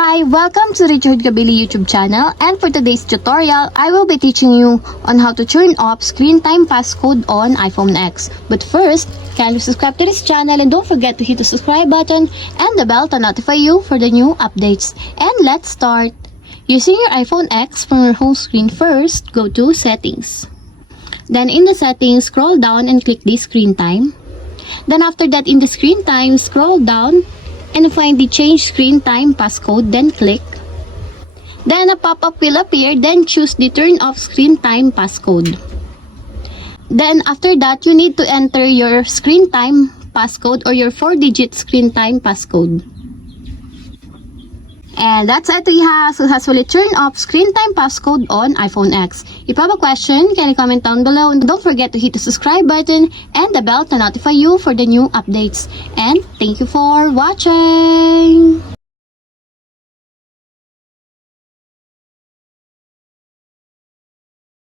Hi, welcome to the Cabile YouTube channel, and for today's tutorial, I will be teaching you on how to turn off screen time passcode on iPhone X. But first, kindly subscribe to this channel and don't forget to hit the subscribe button and the bell to notify you for the new updates. And let's start. Using your iPhone X from your home screen, first, go to Settings. Then in the settings, scroll down and click the screen time. Then after that, in the screen time, scroll down and find the change screen time passcode, then click. Then a pop-up will appear, then choose the turn off screen time passcode. Then after that, you need to enter your screen time passcode or your 4-digit screen time passcode. And that's it, we have successfully turned off screen time passcode on iPhone X. If you have a question, can you comment down below, and don't forget to hit the subscribe button and the bell to notify you for the new updates. And thank you for watching!